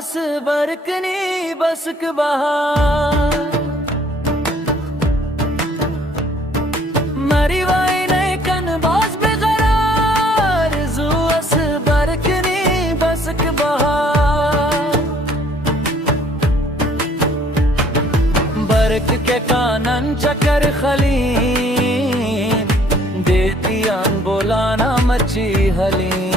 बस बरकनी बसक बहार मरी वाइने कन बास बेकरार जुअस बरकनी बसक बहार बरक के कानन चकर खलीन देतियान बोलाना मची हलीन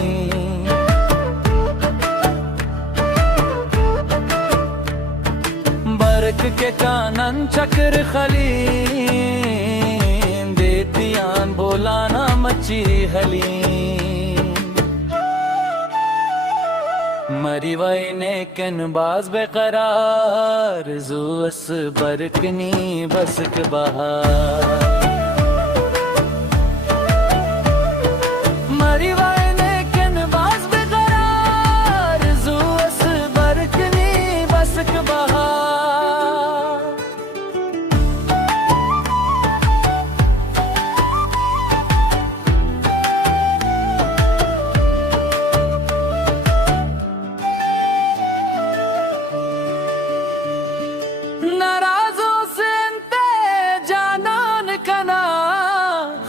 बरक के कानन चक्र खलीन देतियान बोलाना मची हलीन मरी वाइने कन बाज बेकरार जुअस बरकनी बसक बहार मरी वाइने कन बाज बेकरार जुअस बरकनी बसक बहार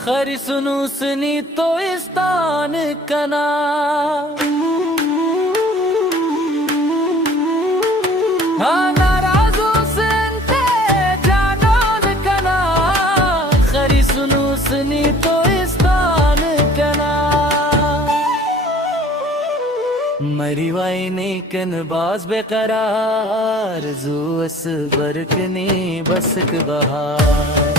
खरी सुनू सुनी तो इस्तान कना हाँ नाराजो सुनते जानोन कना खरी सुनू सुनी तो इस्तान कना मरी वाइने कन बाज बेकरार जुअस बरकनी बसक बहार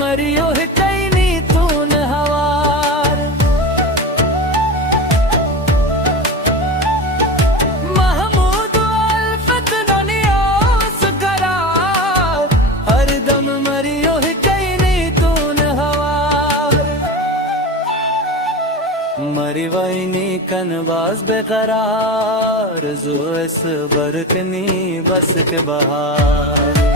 मरियो है कैनी तून हवार महमूद अल्फत ननियास करार हर दम मरियो है कैनी तून हवार मरी वाइनी कनवास बेकरार जुअस बरकनी बसक बहार